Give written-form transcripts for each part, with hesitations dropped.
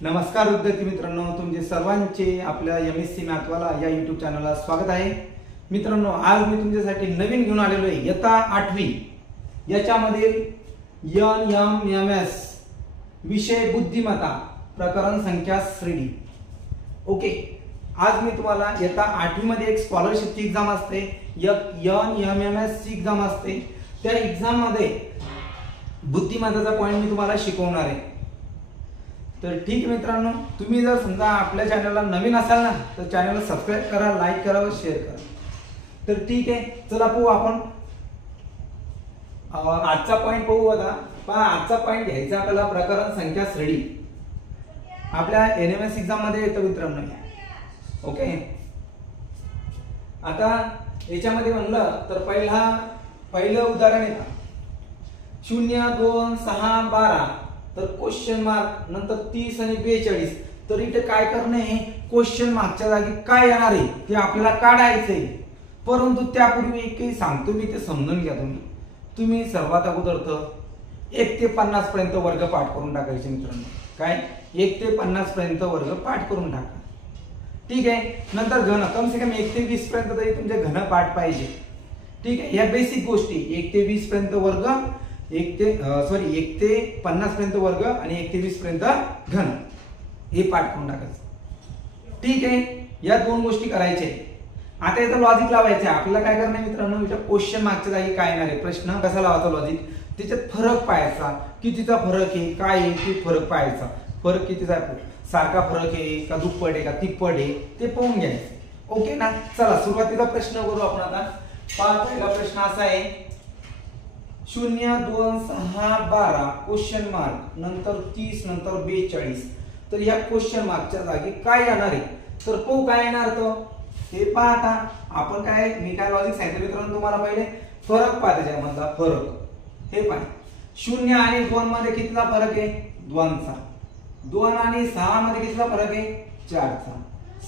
नमस्कार विद्यार्थी मित्रांनो, तुमचे सर्वांचे आपल्या एमएससी मॅथवाला या यूट्यूब चॅनलला स्वागत आहे। मित्रांनो, आज मी तुमच्यासाठी नवीन घेऊन आलेलो आहे इयत्ता 8वी याच्यामध्ये एनएमएस विषय बुद्धिमत्ता प्रकरण संख्या श्रेणी। ओके, आज मी तुम्हाला इयत्ता 8वी मध्ये एक स्कॉलरशिपची एग्जाम असते, एक एनएमएस ची एग्जाम असते। त्या एग्जाम मध्ये बुद्धिमत्ताचा पॉइंट मी तुम्हाला शिकवणार आहे। तर ठीक आहे मित्रांनो, तुम्ही जर समजा आपल्या चॅनलला नवीन असाल ना तर चॅनलला सबस्क्राइब करा, लाईक करा व शेअर करा। तर ठीक आहे, चला पाहू आपण आजचा पॉइंट पाहू। आता पहा, आजचा पॉइंट घ्यायचा आपल्याला प्रकरण संख्या श्रेणी। आपल्या एनएमएस एग्जाम मध्ये येतो मित्रांनो। ओके, आता याच्यामध्ये म्हणलं तर पहिलं उदाहरण येतं 0 2 6 12 तर क्वेश्चन मार्क नंतर 30 आणि 42। तर इथे काय करणे आहे, क्वेश्चन मार्कच्या जागी काय येणार आहे ते आपल्याला काढायचंय। परंतु त्यापूर्वी एक काही सांगतो मी, ते समजून घ्या। तुम्ही सर्वात अगोदर तर 1 ते 50 पर्यंत वर्ग पाठ करून टाकायचे मित्रांनो। काय 1 ते 50 पर्यंत वर्ग पाठ करून टाका, ठीक आहे। नंतर घन कम से कम 1 ते 20 पर्यंत तरी तुमचे घन पाठ पाहिजे, ठीक आहे। या बेसिक गोष्टी 1 ते 20 पर्यंत वर्ग, 1 ते 50 पर्यंत वर्ग आणि 1 ते 20 पर्यंत घन हे पाठ करून टाकायचं, ठीक आहे। या दोन गोष्टी करायच्या। आता याचं लॉजिक लावायचं आहे आपल्याला। काय करणार मित्रांनो, इथं क्वेश्चन मार्कच्या जागी काय येणार आहे, प्रश्न कसा लावायचा लॉजिक, त्याच्यात फरक पाहायचा, कितीचा फरक आहे, काय आहे ते फरक पाहायचा। फरक कितीचा आहे, सारखा फरक आहे का, दुप्पट आहे का, तिप्पट आहे ते पाहून घ्यायचं। ओके ना, चला सुरुवातीचा प्रश्न करू आपण। आता पहा, पहिला प्रश्न असा आहे 0 2 6 12 क्वेश्चन मार्क नंतर 30 नंतर 42। तर या क्वेश्चन मार्कच्या जागी काय येणार आहे, तर पाहू काय येणार ते पहा। आता आपण मी काय लॉजिक सांगितलं मित्रांनो तुम्हाला, पहिले फरक पहा, त्याच्यामधला फरक हे पहा। 0 आणि 2 मध्ये कितीचा फरक आहे, 2 चा। 2 आणि 6 मध्ये कितीचा फरक आहे, 4 चा।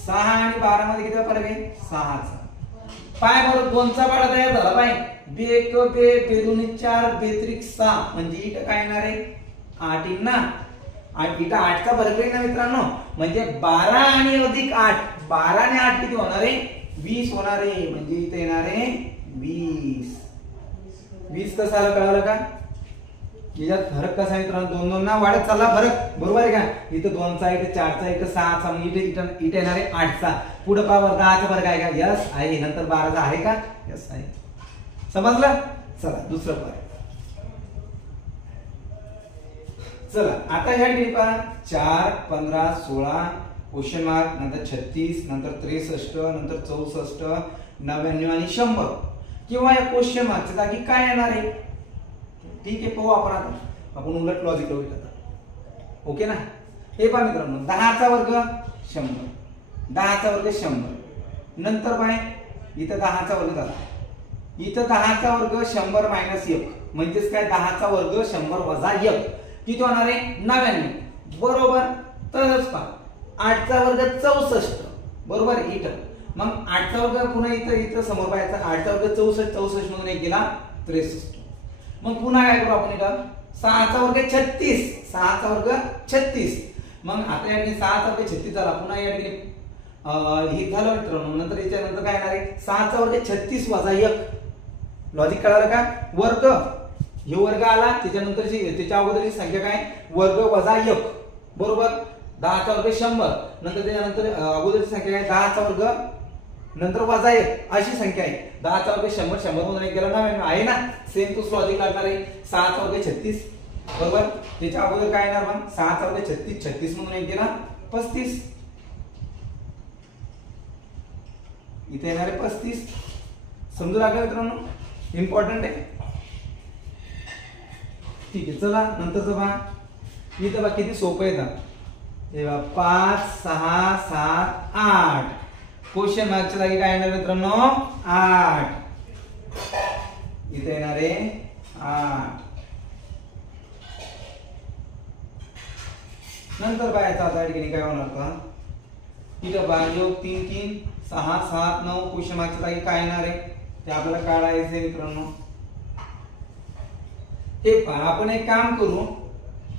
6 आणि 12 मध्ये कितीचा फरक आहे, 6 चा। पाय बरोबर 2 चा पाडा तयार झाला। पाय 2 1 2 2 2 4 2 3 6 म्हणजे इथं काय येणार आहे, 8 येईल ना। आणि इथं 8 चा फरक आहे ना मित्रांनो, म्हणजे 12 आणि अधिक 8, 12 आणि 8 किती होणार आहे, 20 होणार आहे। म्हणजे इथे येणार आहे 20। 20 कसं आलं कळालं का, याच्यात फरक कसा आहे मित्रांनो, 2 2 ना वाढत चालला फरक, बरोबर आहे का। इथं 2 चा, इथे 4 चा, इथे 6 चा, म्हणजे इथे येणार आहे 8 चा। पुढे पावर 10 चा फरक आहे का, यस आहे। नंतर 12 चा आहे का, यस आहे। समजलं। चला दुसरं पाहू। चला आता ह्या ठिकाणी पहा 4 15 16 क्वेश्चन मार्क नंतर 36 नंतर 63 नंतर 64 99 आणि 100 किंवा या क्वेश्चन मार्कच्या जागी काय येणार आहे, ठीक आहे। पाहू आपण। आता आपण उलट लॉजिक लावू आता। ओके ना, हे पहा मित्रांनो, 10 चा वर्ग 100, 10 चा वर्ग 100 नंतर पाय इथं 10 चा वर्ग झाला, इथं 10 चा वर्ग 100 मायनस 1 म्हणजेच काय, 10 चा वर्ग 100 वजा 1 किती होणार आहे, 99 बरोबर। तरच पहा 8 चा वर्ग 64 बरोबर आहे इथं। मग 8 चा वर्ग पुन्हा इथं समोर पाहायचा, 8 चा वर्ग 64, 64 मधून 1 गेला 63। मग पुन्हा काय करू आपण इथं, 6 चा वर्ग 36, 6 चा वर्ग 36। मग आता या ठिकाणी 6 चा वर्ग 36 झाला, पुन्हा या ठिकाणी हे झालं मित्रांनो। नंतर याच्या नंतर काय येणार आहे, 6 चा वर्ग 36 वजा 1। लॉजिक कळालं का, वर्ग हे वर्ग आला, त्याच्या अगोदरची संख्या काय, वर्ग वजा 1 बरोबर। 10 चा वर्ग 100 नंतर त्याच्यानंतर अगोदरची संख्या काय, 10 चा वर्ग नंतर वजा 1 अशी संख्या आहे। 10 चा वर्ग 100, 100 मधून 1 गेला 99 आहे ना। सेम तोच लॉजिक लागणार आहे। 6 चा वर्ग 36 बरोबर, त्याच्या अगोदर काय येणार, मग 6 चा वर्ग 36, 36 मधून 1 गेला 35, इथे येणार आहे 35। समजू लागलं मित्रांनो, इम्पॉर्टंट आहे, ठीक आहे। चला नंतरचं पहा, इथं बघा किती सोपं येतं, हे बघा 5 6 7 8 क्वेश्चन मार्कच्या जागी काय येणार मित्रांनो, 8 इथे येणार आहे 8। नंतर पाहायचं आता ठिकाणी काय होणार का, इथं पहा योग 3 3 6 7 9 क्वेश्चन मार्कच्या जागी काय येणार आहे ते आपल्याला काढायचं मित्रांनो। हे पहा, आपण एक काम करू,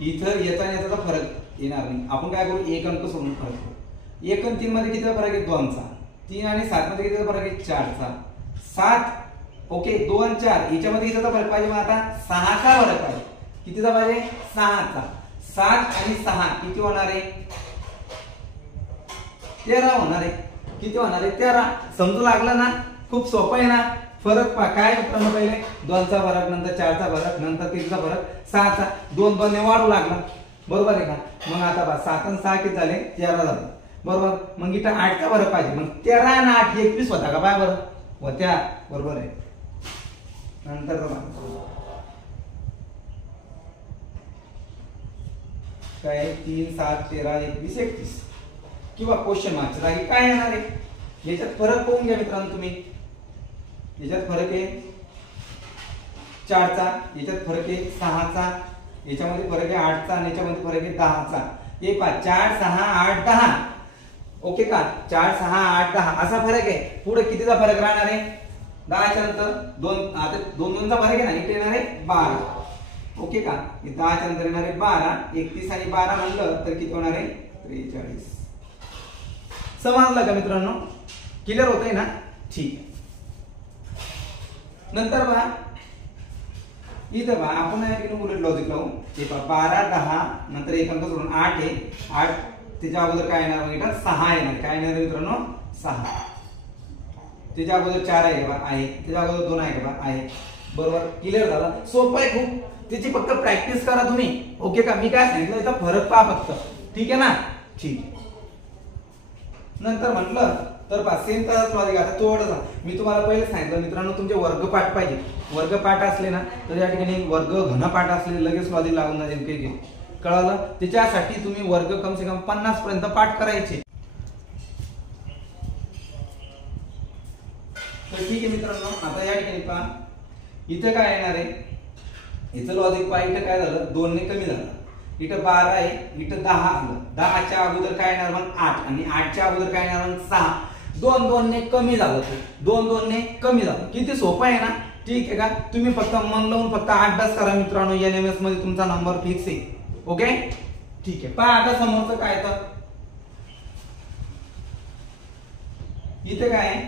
इथं याचा आणि याचा फरक येणार नाही. आपण काय करू, एक अंक सोडून फरक करू. 1 आणि 3 मध्ये कितीचा फरक आहे, 2चा. 3 आणि 7 मध्ये कितीचा फरक आहे, 4चा. 7 ओके, 2 आणि 4 याच्यामध्ये कितीचा फरक पाहिजे, मग आता 6चा फरक पाहिजे. कितीचा पाहिजे, 6चा. 7 आणि 6 किती होणार आहे, 13 होणार आहे. किती होणार आहे, 13. समजू लागलं ना, खूप सोपं आहे ना. फरक पहा काय मित्रांनो, पहिले 2चा फरक, नंतर 4चा फरक, नंतर 3चा फरक, 6चा. 2 2 ने वाढू लागला, बरोबर आहे का. मग आता पहा 7 आणि 6 किती झाले, 13 झाले, बरोबर. मग इथं 8चा फरक पाहिजे. मग 13 आणि 8 21 होता का, बाय बरं होत्या, बरोबर आहे. नंतर काय 3 7 13 21 31 किंवा क्वेश्चन मार्कच्या जागी काय येणार आहे, याच्यात फरक पाहून घ्या मित्रांनो तुम्ही. याच्यात फरक आहे 4चा, याच्यात फरक आहे 6चा, याच्यामध्ये फरक आहे 8चा आणि याच्यामध्ये फरक आहे 10चा. हे पहा 4 6 8 10 ओके का, 4 6 8 10 असा फरक आहे. पुढे कितीचा फरक राहणार आहे, 10 च्या नंतर 2. आता 2 2 चा फरक आहे ना, इथे येणार आहे 12 ओके का. 10 च्या नंतर येणार आहे 12. 31 आणि 12 म्हणलं तर किती होणार आहे, 43. समजलं का मित्रांनो, क्लिअर होतंय ना, ठीक. नंतर बघा इथं बघा आपण उलट लॉजिक लावू. हे पहा 12 10 नंतर एक अंक सोडून 8 आहे. 8 त्याच्या अगोदर काय येणार, मग इथं 6 येणार. काय येणार मित्रांनो, 6. त्याच्या अगोदर 4 आहे का, आहे. त्याच्या अगोदर 2 आहे का, आहे. बरोबर, क्लिअर झालं. सोपं आहे खूप. त्याची फक्त प्रॅक्टिस करा तुम्ही, ओके का. मी काय सांगितलं, याचा फरक पहा फक्त, ठीक आहे ना, ठीक. नंतर म्हटलं तर पहा सेम तसाच लॉजिक. आता थोडंसं मी तुम्हाला पहिले सांगितलं मित्रांनो, तुमचे वर्गपाठ पाहिजे. वर्गपाठ असले ना तर या ठिकाणी वर्ग घनपाठ असले लगेच लॉजिक लागून जाईल. काही कळालं, त्याच्यासाठी तुम्ही वर्ग कम से कम 50 पर्यंत पाठ करायचे. तर ठीक आहे मित्रांनो, आता या ठिकाणी पहा इथं काय येणार आहे, इथं लॉजिक पहा. इथं काय झालं, 2 ने कमी झालं. इथं 12 आहे, इथं 10 आलं. 10 च्या अगोदर काय येणार मग 8 आणि 8 च्या अगोदर काय येणार मग 6. 2 2 ने कमी झालं, 2 2 ने कमी झालं. किती सोपं आहे ना, ठीक आहे का. तुम्ही फक्त मन लावून फक्त अभ्यास करा मित्रांनो, एनएमएस मध्ये तुमचा नंबर फिक्स आहे. ओके, ठीक आहे. पहा आता समोरचं काय येतं, इथे काय आहे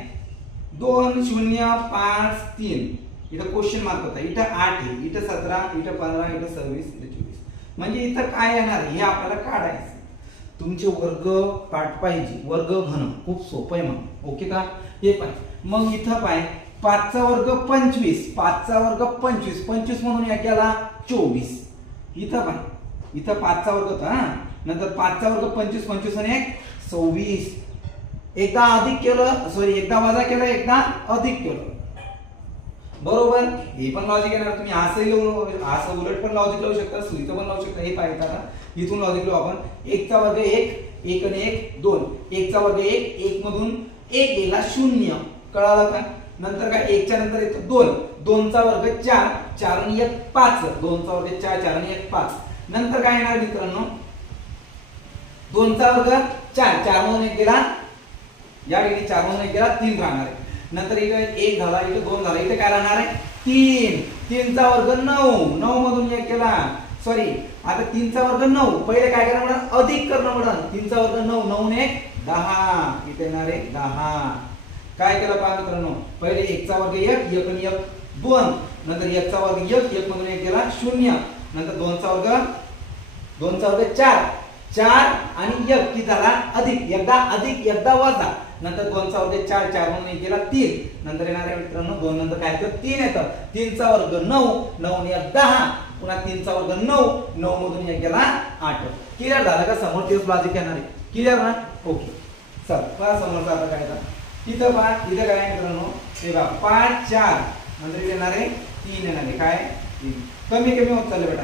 2 0 5 3. इथं क्वेश्चन मार्क होता. इथं 8 आहे, इथं 17, इथं 15, इथं 26, इथं 24. म्हणजे इथं काय येणार हे आपल्याला काढायचं. तुमचे वर्ग पाठ पाहिजे, वर्ग घन खूप सोपं आहे मग, ओके का. हे पाहिजे. मग इथं पाय 5चा वर्ग 25, 5चा वर्ग 25, 25 म्हणून या केला 24. इथं पाय, इथं 5चा वर्ग होता, नंतर 5चा वर्ग 25, 25 आणि 1 26. एकदा अधिक केलं, सॉरी एकदा वजा केलं, एकदा अधिक केलं, बरोबर. हे पण लॉजिक येणार. तुम्ही असं उलट पण लॉजिक लावू शकता, सुईचं पण लावू शकता. हे पाहिजे आता इथून लॉजिक लावू आपण. 1चा वर्ग 1, 1 आणि 1 2. 1चा वर्ग 1, 1 मधून 1 गेला 0, कळालं का. नंतर काय 1 च्या नंतर येतो 2, 2चा वर्ग 4, 4 आणि 1 5. 2चा वर्ग 4, 4 आणि 1 5. नंतर काय येणार मित्रांनो, 2चा वर्ग 4, 4 मधून 1 गेला, या ठिकाणी 4 मधून 1 गेला 3 राहणार आहे. नंतर इथे 1 झाला, इथे 2 झाला, इथे काय राहणार आहे 3. 3चा वर्ग 9, 9 मधून 1 केला, सॉरी आता 3चा वर्ग 9. पहिले काय करणं म्हणा, अधिक करणं म्हणा. 3चा वर्ग 9, 9 ने 10, इथे येणार आहे 10. काय केलं पहा मित्रांनो, पहिले 1चा वर्ग 1, 1 आणि 1 2. नंतर 1चा वर्ग 1, 1 मधून 1 गेला 0. नंतर 2चा वर्ग 4, 4 आणि 1 किती झाला अधिक, एकदा अधिक एकदा वजा. नंतर 2चा वर्ग 4, 4 म्हणून 1 गेला 3. नंतर येणार आहे मित्रांनो 2 नंतर काय येतं 3 येतं. 3चा वर्ग 9, 9 आणि 1 10. पुन्हा 3चा वर्ग 9, 9 मधून 1 गेला 8. क्लिअर झालं का, समोर तेच लॉजिक येणार आहे. क्लिअर ना, ओके. चल पहा समोरचा आता काय येतं. इथं पहा, इथं काय मित्रांनो, हे बघा 5 4 नंतर येणार आहे 3 येणार आहे, काय 3. कमी कमी होत चाललं बेटा.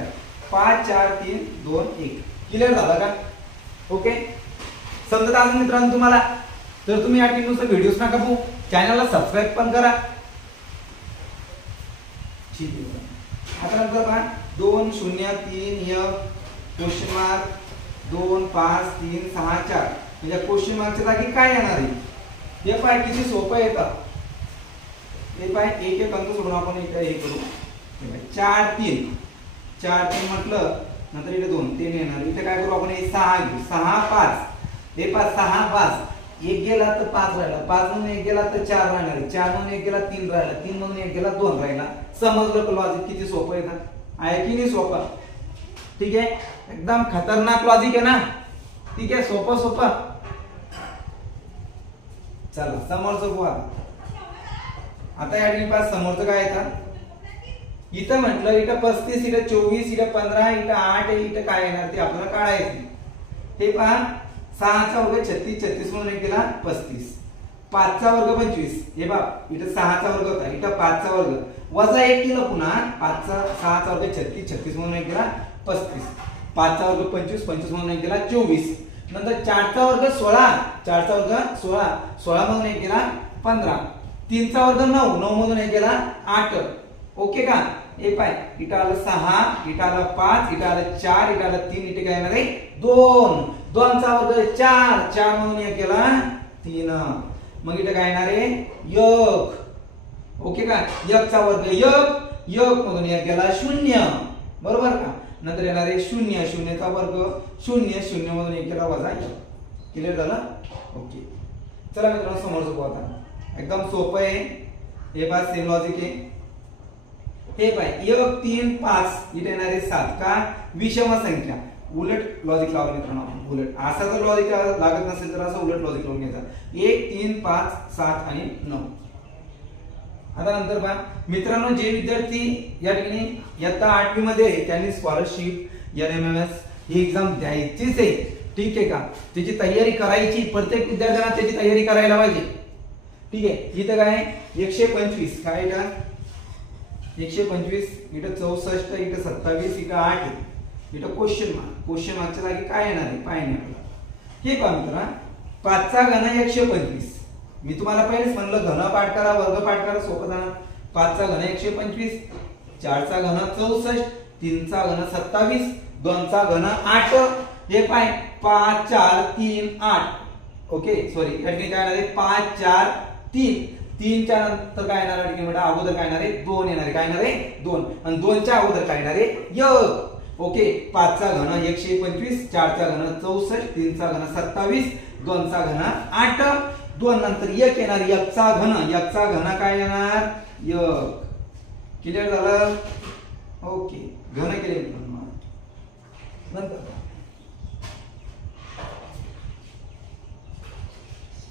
5 4 3 2 1. क्लिअर झालं का, ओके. समजत असेल मित्रांनो तुम्हाला, तर तुम्ही या नुसतं व्हिडिओज नका बघू, चॅनलला सबस्क्राईब पण करा. ठीक आहे. आता नंतर पहा 2 0 3 1 क्वेश्चन मार्क 2 5 3 6 4. म्हणजे क्वेश्चन मार्कच्या जागी काय येणार आहे, हे पाय किती सोपं येतं. हे पाय एक एक अंक सोडून आपण इथे हे करू. 4 3 4 3 म्हटलं नंतर इथे 2 3 येणार. इथे काय करू आपण, हे 6 घेऊ. 6 5 हे 5 6 5 एक गेला तर 5 राहिला, 5 मधून एक गेला तर 4 राहणार, 4 मधून एक गेला 3 राहिला, 3 मधून एक गेला 2 राहिला. समजलं का लॉजिक किती सोपं आहे का? आहे की नाही सोपं? ठीक आहे, एकदम खतरनाक लॉजिक आहे ना. ठीक आहे, सोपं सोपं. चला समोरचं बघू आता या ठिकाणी पास समोरचं काय येतं, इथं म्हटलं इथं 35 इथं 24 इथं 15 इथं 8 इथं काय येणार ते आपल्याला काढायचं. हे पहा 6 चा वर्ग 36, 36 म्हणून एक केला 35, 5 चा वर्ग 25, हे बघ इथं 6 चा वर्ग होता, इथं 5 चा वर्ग वजा 1 केलं, पुन्हा 5 चा 6 चा वर्ग 36, 36 म्हणून एक केला 35, 5 चा वर्ग 25, 25 म्हणून एक केला 24, नंतर 4 चा वर्ग 16, 4 चा वर्ग 16, 16 म्हणून एक केला 15, 3 चा वर्ग 9, 9 म्हणून एक केला 8. ओके का? हे पाय इथं आलं 6, इथं आलं 5, इथं आलं 4, इथं आलं 3, इथे काय येणार आहे 2, 2 चा वर्ग 4, 4 म्हणून एक केला 3, मग इथे काय येणार आहे 1. ओके का? 1 चा वर्ग 1, 1 मधून एक गेला 0, बरोबर का? नंतर येणार आहे 0, 0 चा वर्ग 0, 0 मधून एक केला वजा 1. क्लिअर झालं? ओके, चला मित्रांनो समोरचं बघू आता. एकदम सोपं आहे हे, बस सेम लॉजिक आहे. हे पाय 1 3 5 इथे येणार आहे 7 का? विषम संख्या. उलट लॉजिक लावलं मित्रांनो, उलट. असा जर लॉजिक लागत नसेल तर असं उलट लॉजिक लावून घ्यायचं. 1 3 5 7 आणि 9. आता नंतर पहा मित्रांनो, जे विद्यार्थी या ठिकाणी इयत्ता 8वी मध्ये त्यांनी स्कॉलरशिप NMMS ही एक्झाम द्यायचीच आहे, ठीक आहे का? त्याची तयारी करायची, प्रत्येक विद्यार्थ्यांना त्याची तयारी करायला पाहिजे. ठीक आहे, इथं काय 125 काय का 125, इथं 64, इथं 27, इथं 8, इथं क्वेश्चन मार्क. क्वेश्चन मार्कच्या जागी काय येणार आहे पाहिजे आपल्याला. हे पहा मित्रा, 5 चा घन 125. मी तुम्हाला पहिलेच म्हणलं घन पाठ करा, वर्ग पाठ करा, सोपं जाणार. 5 चा घन 125, 4 चा घन 64, 3 चा घन 27, 2 चा घन 8. हे पाय 5 4 3 8. ओके सॉरी, या ठिकाणी काय येणार आहे 5 4 3. 3 च्या नंतर काय येणार आहे बेटा, अगोदर काय येणार आहे 2 येणार आहे. काय येणार आहे 2, आणि 2 च्या अगोदर काय येणार आहे 1. ओके, 5 चा घन 125, 4 चा घन 64, 3 चा घन 27, 2 चा घन 8, 2 नंतर 1 येणार, 1 चा घन, 1 चा घन काय येणार 1. क्लिअर झालं? ओके, घन केले नंतर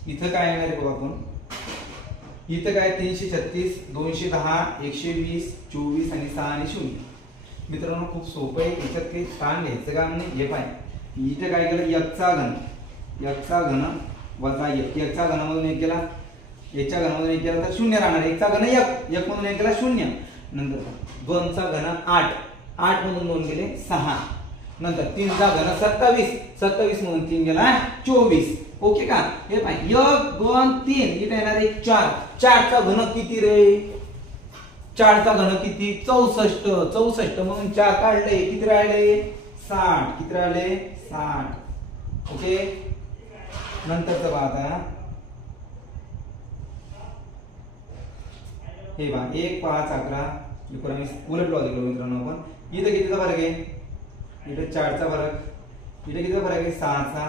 इथं काय येणार आहे बघा आपण. इथं काय 336, 210, 120, 24 आणि 6 आणि 0. मित्रांनो खूप सोपं आहे, याच्यात काही स्थान घ्यायचं काम नाही. हे पाय इथं काय केलं 1 चा घन, 1 चा घन वजा 1, 1 चा घन मधून 1 केला, 1 च्या घनामधून 1 केला तर 0 राहणार. 1 चा घन 1, 1 मधून 1 केला 0. नंतर 2 चा घन 8, 8 मधून 2 गेले 6. नंतर 3 चा घन 27, 27 मधून 3 गेला 24. ओके का? हे पाय 1 2 3 इथे येणार आहे 4. 4 चा घन किती रे? 4 चा घन किती 64. 64 म्हणून 4 काढले, किती राहिले 60. किती राहिले 60. ओके, नंतरचं पहा आता. हे पहा 1 5 11. उलट लॉजिक लावू मित्रांनो आपण. इथे कितीचा फरक आहे? इथे 4 चा फरक. इथे कितीचा फरक आहे 6 चा.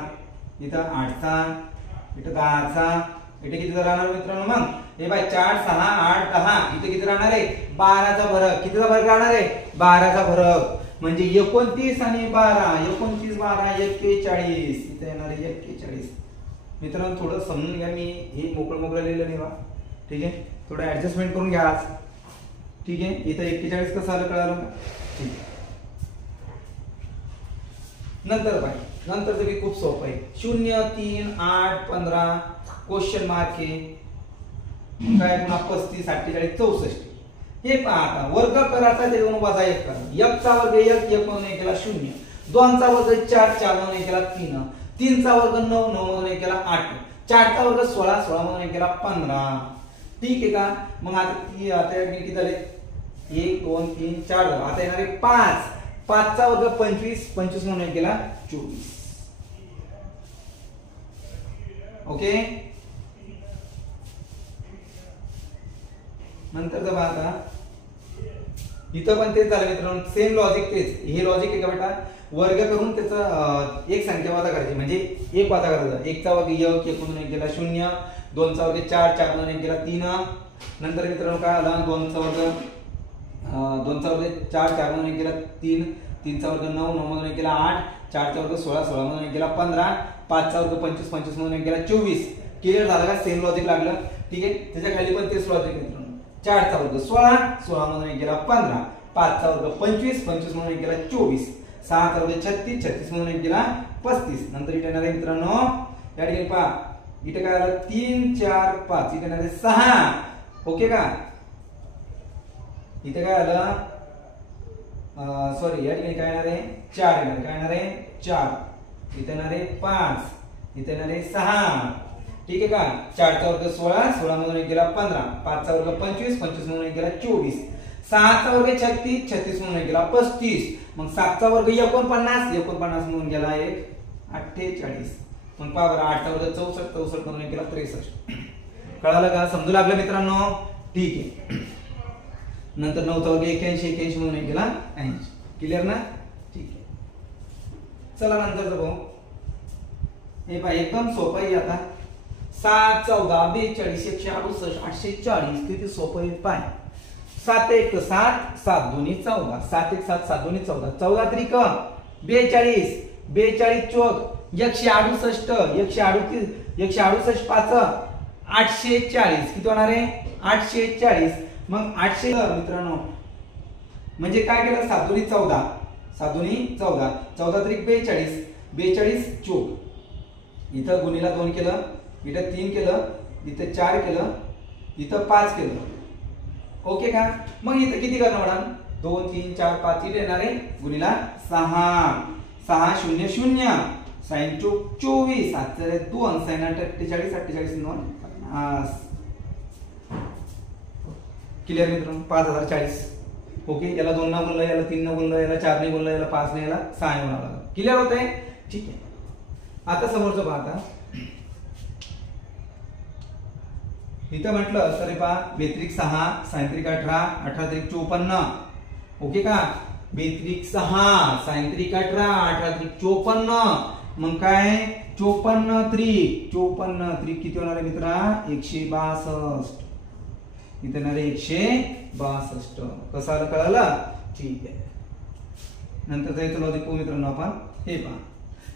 इथं 8 चा, इथं 10 चा. इथे कितीचा राहणार मित्रांनो मग? हे बाय 4 6 8 10. इथे किती राहणार आहे 12 चा फरक. कितीचा फरक राहणार आहे 12 चा फरक. म्हणजे 29 आणि 12, 29 12 41. इथे येणार आहे 41. मित्रांनो थोडं समजून घ्या, मी हे मोकळं लिहिलं नाही बा. ठीक आहे, थोडं ऍडजस्टमेंट करून घ्या आज. ठीक आहे, इथं 41 कसं आलं कळालं का? ठीक. नंतर पाय नंतरचं की खूप सोपं आहे. 0 3 8 15 क्वेश्चन मार्क आहे. काय पुन्हा 35 48 64. हे पहा आता वर्ग करायचा त्याच्यावरून वजा 1 करा. 1 चा वर्ग 1, 1 म्हणून 1 केला 0. 2 चा वर्ग 4, 4 म्हणून 1 केला 3. 3 चा वर्ग 9, 9 म्हणून 1 केला 8. 4 चा वर्ग 16, 16 म्हणून 1 केला 15. ठीक आहे का? मग आता किती झाले 1 2 3 4. आता येणार आहे 5. 5 चा वर्ग 25, 25 म्हणून 1 केला 24. ओके, नंतर जर आता इथं पण तेच झालं मित्रांनो, सेम लॉजिक तेच. हे लॉजिक आहे का बेटा, वर्ग करून त्याचा एक संख्या वजा करायची, म्हणजे एक वजा करायचा. 1 चा वर्ग 1, 1 मधून 1 गेला 0, 2 चा वर्ग 4, 4 मधून 1 गेला 3. नंतर मित्रांनो काय आला, 2 चा वर्ग 4, 4 मधून 1 गेला 3, 3 चा वर्ग 9, 9 मधून 1 गेला 8, 4 चा वर्ग 16, 16 मधून 1 गेला 15, 5 चा वर्ग 25, 25 मधून 1 गेला 24. क्लिअर झालं का, सेम लॉजिक लागलं. ठीक आहे, त्याच्या खाली पण तेच लॉजिक मित्रांनो. 4 चा वर्ग 16, 16 मधून 1 गेला 15, 5 चा वर्ग 25, 25 मधून 1 गेला 24, 6 चा वर्ग 36, 36 मधून 1 गेला 35. नंतर इथे येणार आहे मित्रांनो, या ठिकाणी पहा, इथे काय आलं 3, 4, 5, इथे येणार आहे 6. ओके का, इथे काय आलं, सॉरी, या ठिकाणी काय येणार आहे 4 येणार आहे. काय येणार आहे 4, इथे येणार आहे 5, इथे येणार आहे 6. ठीक आहे का, 4 चा वर्ग 16, 16 मधून 1 गेला 15, 5 चा वर्ग 25, 25 मधून 1 गेला 24, 6 चा वर्ग 36, 36 मधून 1 गेला 35, मग 7 चा वर्ग 49, 49 मधून गेला 48. मग पहा बरं, 8 चा वर्ग 64, 64 मधून 1 गेला 63. कळालं का, समजू लागलं मित्रांनो. ठीक आहे, नंतर 9 चा वर्ग 81, 81 मधून 1 गेला 80. क्लिअर ना. ठीक आहे, चला नंतर बघू. हे पहा एकदम सोपं आहे. आता 7, 14, 42, 168, 840. किती सोपं आहे पाय. 7 1 7, 7 2 14, 7 1 7, 7 2 14, 14 त्रिक 42, 42 चौक 168, 138, 168 5 840. किती होणार आहे 840. मग 800 मित्रांनो, म्हणजे काय केलं, 7 2 14, 7 2 14, 14 त्रिक 42, 42 चौक. इथं गुणीला 2 केलं, इथं 3 केलं, इथं 4 केलं, इथं 5 केलं. ओके का, मग इथं किती करणार मॅडम, 2 3 4 5, इथे येणार आहे गुणीला 6, 6 0 0, साइन 24, 7 2, साइन 48, 48 9 50. क्लिअर मित्रांनो, 5040. ओके, याला 2 ने गुणलं, याला 3 ने गुणलं, याला 4 ने गुणलं, याला 5 ने, याला 6 ने गुणावं लागलं. क्लिअर होतंय. ठीक आहे, आता समोरचं पाहता. इथं म्हटलं तर पहा, बेत्रिक 6, सायंत्रिक 18, 18 त्रिक 54. ओके का, बेत्रिक 6, सायंत्रिक 18, 18 त्रिक 54. मग काय 54 त्रिक, 54 त्रिक किती होणार आहे मित्रा, 162. इथे येणार आहे 162. कसं आलं, कळालं. ठीक आहे, नंतर याचं लॉजिक पाहू मित्रांनो आपण. हे पहा,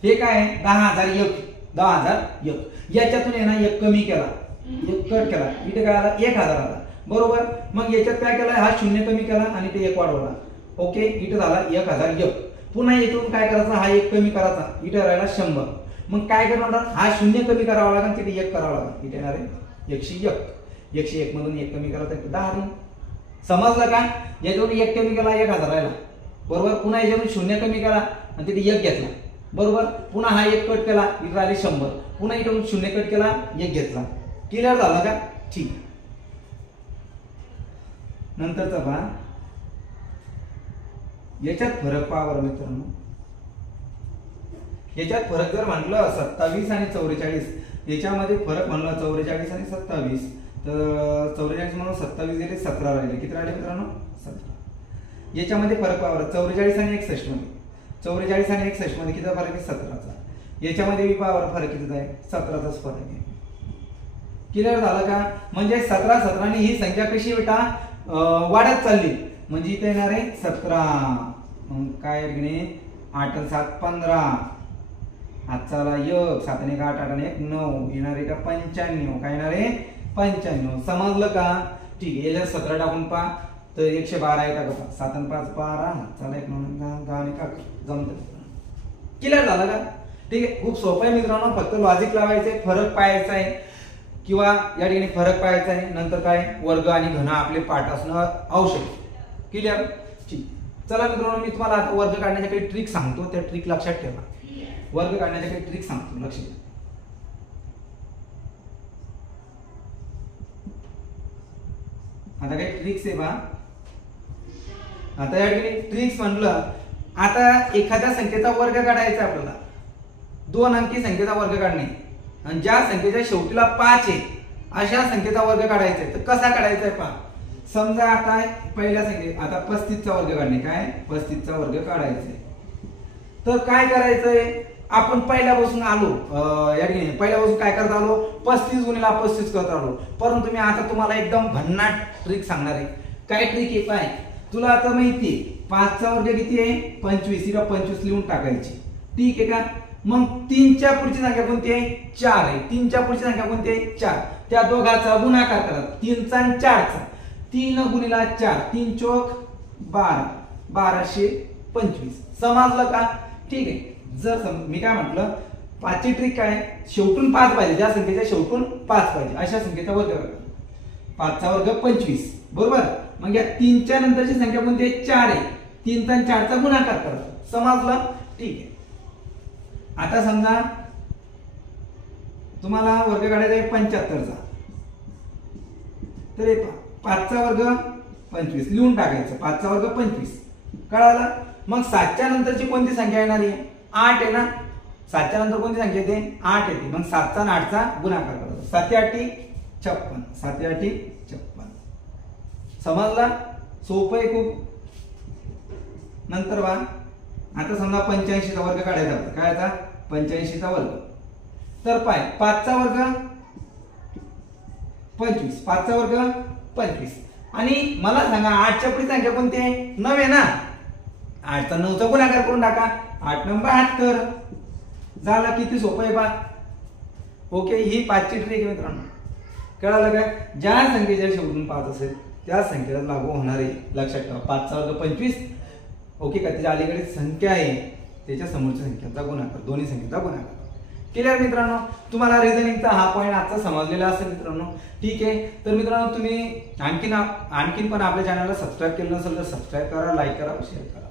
हे काय 10,001, 10,001. याच्यातून आहे ना 1 कमी केला, 1 कट केला, इथे काय आला 1000 आला. बरोबर, मग याच्यात काय केला, हा 0 कमी केला आणि ते 1 वाढवला. ओके, इथे झाला 1001. पुन्हा इथून काय करायचं, हा 1 कमी करायचा, इथे राहिला 100. मग काय करणार, हा 0 कमी करावा लागेल, तिथे 1 करावा लागेल. इथे येणार आहे 101. 101 मधून 1 कमी केला तर 10 आले. समजलं का, याच्यातून 1 कमी केला 1000 राहिला. बरोबर, पुन्हा याच्यातून 0 कमी केला आणि तिथे 1 घेतला. बरोबर, पुन्हा हा 1 कट केला, इथे राहिले 100. पुन्हा इथून 0 कट केला, 1 घेतला. क्लिअर झालं का. ठीक, नंतरचा पहा, याच्यात फरक पहा बरं मित्रांनो. याच्यात फरक जर म्हटलं 27 आणि 44, याच्यामध्ये फरक म्हणलं 44 आणि 27, तर 44 म्हणून 27 गेले, 17 राहिले. किती राहिले मित्रांनो, 17. याच्यामध्ये फरक पहा बरं, 44 आणि 61 मध्ये, 44 आणि 61 मध्ये किती फरक आहे, 17चा. याच्यामध्ये पहा बरं फरक किती आहे, 17चाच फरक आहे. क्लिअर झालं का, म्हणजे 17 17 ने ही संख्या कशी बेटा वाढत चालली. म्हणजे इथे येणार आहे 17. मग काय गणे, 8 आणि 7 15, हातचाला 1, 7 आणि 8, 8 आणि 1 9, येणार आहे का 95. काय येणार आहे 95. समजलं का. ठीक आहे, याला 17 टाकून पहा तर 112 येतात का, 7 आणि 5 12, हातचाला 1 9 10 आणि का जमतं. क्लिअर झालं का. ठीक आहे, खूप सोपं आहे मित्रांनो, फक्त लॉजिक लावायचंय, फरक पाहायचा आहे किंवा या ठिकाणी फरक पाहायचा आहे. नंतर काय वर्ग आणि घन आपले पाठ असणं आवश्यक. क्लिअर. ठीक, चला मित्रांनो, मी तुम्हाला आता वर्ग काढण्याच्या काही ट्रिक सांगतो, त्या ट्रिक लक्षात ठेवा. वर्ग काढण्याच्या काही ट्रिक सांगतो, लक्ष द्या. आता काही ट्रिक्स आहे पहा. आता या ठिकाणी ट्रिक्स म्हटलं, आता एखाद्या संख्येचा वर्ग काढायचा आपल्याला, 2 अंकी संख्येचा वर्ग काढणे, आणि ज्या संख्येच्या शेवटीला 5 आहे अशा संख्येचा वर्ग काढायचा आहे. तर कसा काढायचा आहे पहा. समजा आता पहिल्या संख्ये आता 35चा वर्ग काढणे, काय 35चा वर्ग काढायचा तर काय करायचंय, आपण पहिल्यापासून आलो या ठिकाणी पहिल्यापासून काय करत आलो 35 गुणिले 35 करत आलो, परंतु मी आता तुम्हाला एकदम भन्नाट ट्रिक सांगणार आहे. काय ट्रिक आहे पाय, तुला आता माहिती आहे 5चा वर्ग किती आहे 25, इकडे 25 लिहून टाकायची, ठीक आहे का. मग 3च्या पुढची संख्या कोणती आहे 4 आहे, 3च्या पुढची संख्या कोणती आहे 4, त्या दोघाचा गुणाकार करा 3चा आणि 4चा, 3 गुणिले 4 3 चौक 12, 1225. समजलं का, ठीक आहे. जर मी काय म्हटलं 5ची ट्रिक काय शेवटून 5 पाहिजे, ज्या संख्येच्या शेवटून 5 पाहिजे अशा संख्येचा वर्ग करा. 5चा वर्ग 25 बरोबर. मग या 3च्या नंतरची संख्या कोणती आहे 4 आहे, 3चा आणि 4चा गुणाकार करा. समजलं, ठीक आहे. आता समजा तुम्हाला वर्ग काढायचा आहे 75चा, तर 5चा वर्ग 25 लिहून टाकायचं, 5चा वर्ग 25 कळाला. मग 7च्या नंतरची कोणती संख्या येणार आहे 8 आहे ना, 7च्या नंतर कोणती संख्या येते 8 येते. मग 7चा आणि 8चा गुणाकार करायचा, 7 8 56, 7 8 56. समजला, सोपं आहे खूप. नंतर बा आता समजा 85चा वर्ग काढायचा, काय आता 85चा वर्ग, तर पाय 5चा वर्ग 25, 5चा वर्ग 25 आणि मला सांगा 8च्या पुढची संख्या कोणती आहे 9 आहे ना, 8चा 9चा गुणाकार करून टाका, 8 9 72 झाला. किती सोपं आहे बा. ओके, ही 5ची ट्रिक मित्रांनो, कळालं काय. ज्या संख्येच्या शेवटून 5 असेल त्या संख्येला लागू होणार आहे, लक्षात ठेवा. 5चा वर्ग 25, ओके का, त्याच्या अलीकडे संख्या आहे त्याच्या समोरच्या संख्येचा गुणाकार, दोन्ही संख्येचा गुणाकार. क्लिअर मित्रांनो, तुम्हाला रिझनिंगचा हा पॉईंट आजचा समजलेला असेल मित्रांनो, ठीक आहे. तर मित्रांनो तुम्ही आणखीन पण आपल्या चॅनलला सबस्क्राईब केलं नसेल तर सबस्क्राईब करा, लाईक करा, शेअर करा.